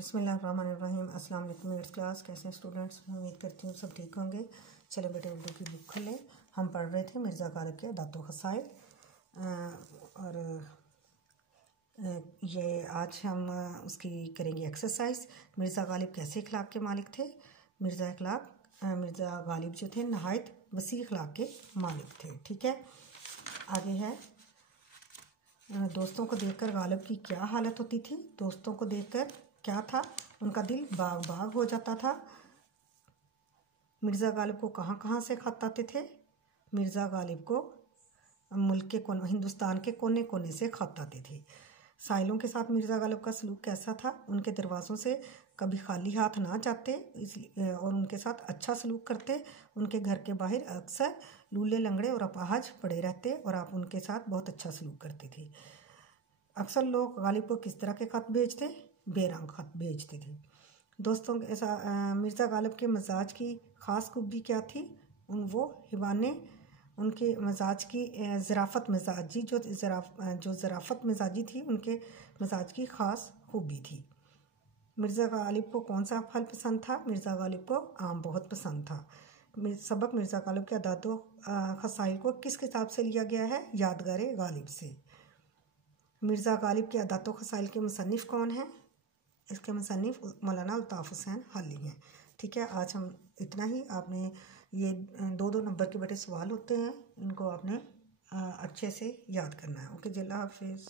बिस्मिल्लाहिर्रहमानिर्रहीम। अस्सलाम वालेकुम मेट्स क्लास। कैसे हैं स्टूडेंट्स? मैं उम्मीद करती हूँ सब ठीक होंगे। चलो बेटे उर्दू की बुक खोलें। हम पढ़ रहे थे मिर्ज़ा गालिब के दातो खसाइल और ये आज हम उसकी करेंगे एक्सरसाइज। मिर्ज़ा गालिब कैसे अखलाक के मालिक थे? मिर्ज़ा गालिब जो थे नहायत वसी अखलाक के मालिक थे। ठीक है, आगे है दोस्तों को देखकर गालिब की क्या हालत होती थी? दोस्तों को देखकर क्या था? उनका दिल बाग बाग हो जाता था। मिर्ज़ा गालिब को कहाँ कहाँ से खत आते थे? मिर्ज़ा गालिब को मुल्क के हिंदुस्तान के कोने कोने से खत आते थे। साइलों के साथ मिर्ज़ा गालिब का सलूक कैसा था? उनके दरवाज़ों से कभी खाली हाथ ना जाते इसलिए और उनके साथ अच्छा सलूक करते। उनके घर के बाहर अक्सर लूले लंगड़े और अपाहज पड़े रहते और आप उनके साथ बहुत अच्छा सलूक करते थे। अक्सर लोग गालिब को किस तरह के खत भेजते? बेरंग खत भेजते थे। दोस्तों मिर्ज़ा गालिब के मिजाज की ख़ास खूबी क्या थी? वो हिवाने उनके मिजाज की ज़राफ़त मिजाजी जो ज़राफ़त मिजाजी थी उनके मिजाज की ख़ास खूबी थी। मिर्ज़ा गालिब को कौन सा फल पसंद था? मिर्ज़ा गालिब को आम बहुत पसंद था। सबक मिर्ज़ा गालिब के दातो खसाइल को किस किताब से लिया गया है? यादगार गालिब से। मिर्ज़ा गालिब के दातो खसाइल के मुसन्निफ़ कौन हैं? इसके मुसन्निफ़ मौलाना अल्ताफ़ हुसैन हाली हैं। ठीक है, आज हम इतना ही। आपने ये 2-2 नंबर के बड़े सवाल होते हैं, इनको आपने अच्छे से याद करना है। ओके, अल्लाह हाफिज़।